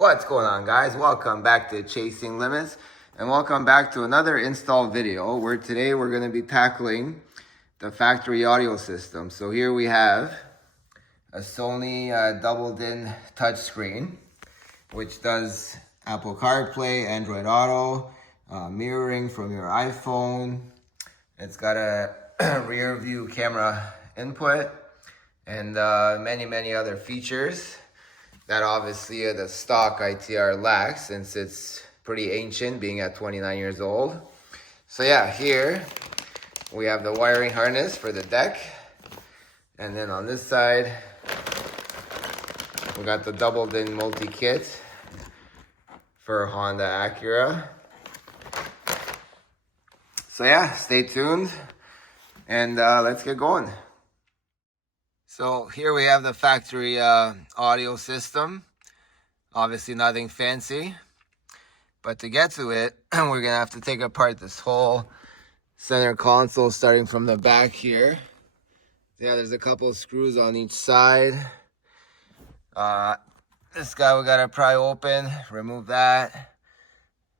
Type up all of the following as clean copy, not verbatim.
What's going on, guys? Welcome back to Chasing Limits, and welcome back to another install video where today we're going to be tackling the factory audio system. So here we have a Sony double-din touchscreen, which does Apple CarPlay, Android Auto, mirroring from your iPhone. It's got a rear view camera input and many other features that obviously the stock ITR lacks, since it's pretty ancient, being at 29 years old. So yeah, here we have the wiring harness for the deck. And then on this side, we got the double-din multi-kit for Honda Acura. So yeah, stay tuned and let's get going. So here we have the factory audio system. Obviously nothing fancy, but to get to it, we're gonna have to take apart this whole center console, starting from the back here. Yeah, there's a couple of screws on each side. This guy we gotta pry open, remove that.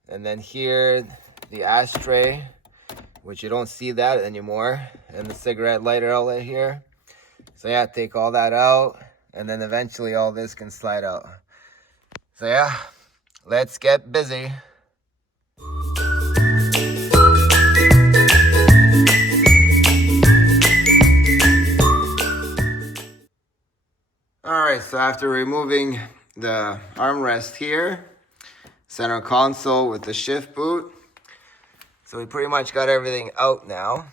And then here, the ashtray, which you don't see that anymore, and the cigarette lighter outlet here. So yeah, take all that out, and then eventually all this can slide out. So yeah, let's get busy. Alright, so after removing the armrest here, center console with the shift boot, so we pretty much got everything out now.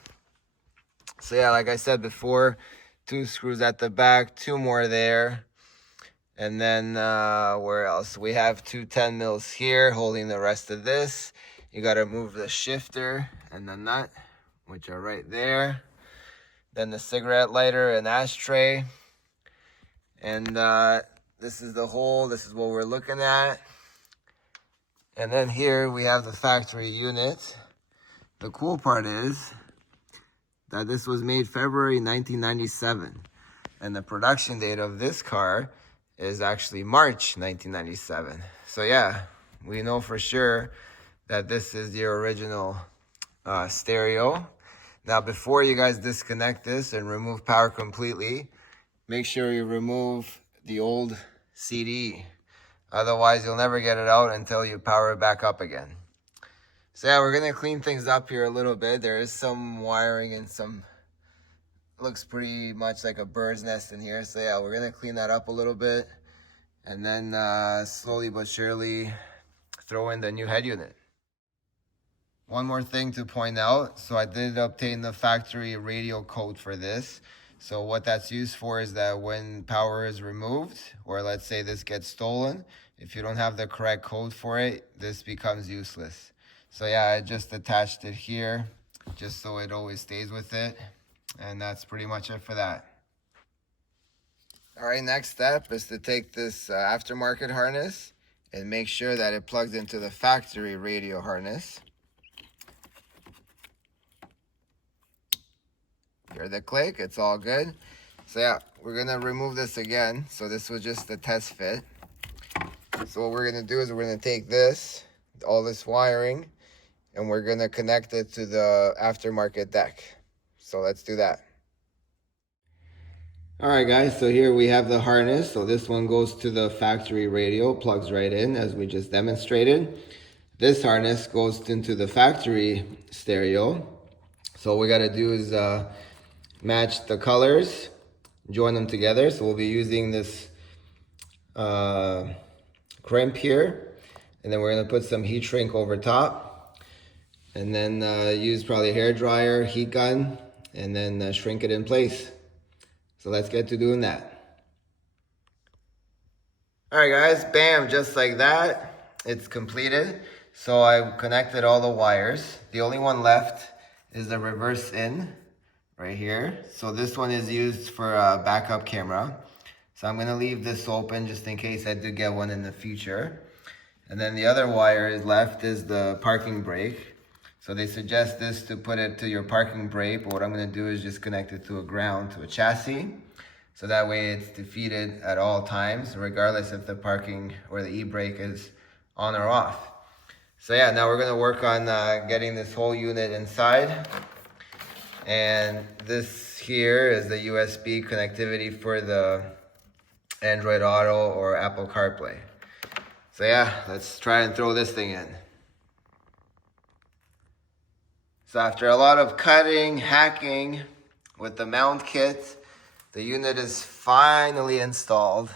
So yeah, like I said before, 2 screws at the back, 2 more there. And then where else? We have 2 10 mils here holding the rest of this. You got to move the shifter and the nut, which are right there. Then the cigarette lighter and ashtray. And this is the hole. This is what we're looking at. And then here we have the factory unit. The cool part is that this was made February 1997, and the production date of this car is actually March 1997. So yeah, we know for sure that this is the original stereo. Now, before you guys disconnect this and remove power completely, make sure you remove the old CD. Otherwise, you'll never get it out until you power it back up again. So yeah, we're gonna clean things up here a little bit. There is some wiring and some, looks pretty much like a bird's nest in here. So yeah, we're gonna clean that up a little bit, and then slowly but surely throw in the new head unit. One more thing to point out. So I did obtain the factory radio code for this. So what that's used for is that when power is removed, or let's say this gets stolen, if you don't have the correct code for it, this becomes useless. So yeah, I just attached it here just so it always stays with it. And that's pretty much it for that. All right, next step is to take this aftermarket harness and make sure that it plugs into the factory radio harness. Hear the click, it's all good. So yeah, we're gonna remove this again. So this was just a test fit. So what we're gonna do is we're gonna take this, all this wiring, and we're gonna connect it to the aftermarket deck. So let's do that. All right, guys, so here we have the harness. So this one goes to the factory radio, plugs right in as we just demonstrated. This harness goes into the factory stereo. So what we gotta do is match the colors, join them together. So we'll be using this crimp here, and then we're gonna put some heat shrink over top. And then use probably a hair dryer, heat gun, and then shrink it in place. So let's get to doing that. All right, guys, bam, just like that, it's completed. So I connected all the wires. The only one left is the reverse in right here. So this one is used for a backup camera. So I'm gonna leave this open just in case I do get one in the future. And then the other wire left is the parking brake. So they suggest this to put it to your parking brake, but what I'm gonna do is just connect it to a ground, to a chassis. So that way it's defeated at all times, regardless if the parking or the e-brake is on or off. So yeah, now we're gonna work on getting this whole unit inside. And this here is the USB connectivity for the Android Auto or Apple CarPlay. So yeah, let's try and throw this thing in. So after a lot of cutting, hacking with the mount kit, the unit is finally installed.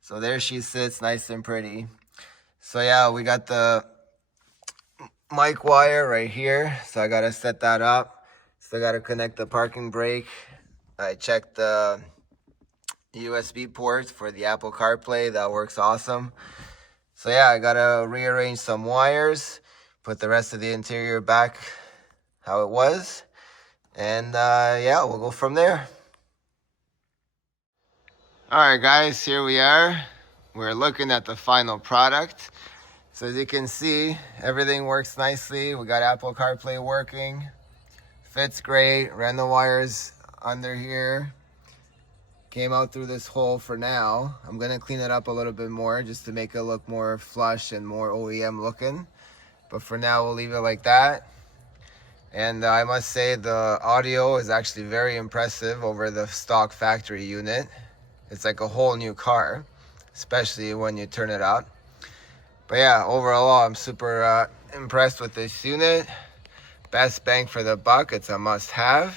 So there she sits, nice and pretty. So yeah, we got the mic wire right here. So I gotta set that up. Still gotta connect the parking brake. I checked the USB ports for the Apple CarPlay. That works awesome. So yeah, I gotta rearrange some wires, put the rest of the interior back how it was. And yeah, we'll go from there. Alright guys, here we are. We're looking at the final product. So as you can see, everything works nicely. We got Apple CarPlay working. Fits great. Ran the wires under here. Came out through this hole for now. I'm going to clean it up a little bit more just to make it look more flush and more OEM looking. But for now, we'll leave it like that. And I must say the audio is actually very impressive over the stock factory unit. It's like a whole new car, especially when you turn it up. But yeah, overall, I'm super impressed with this unit. Best bang for the buck. It's a must-have.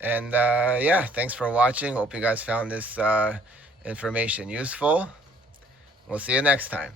And yeah, thanks for watching. Hope you guys found this information useful. We'll see you next time.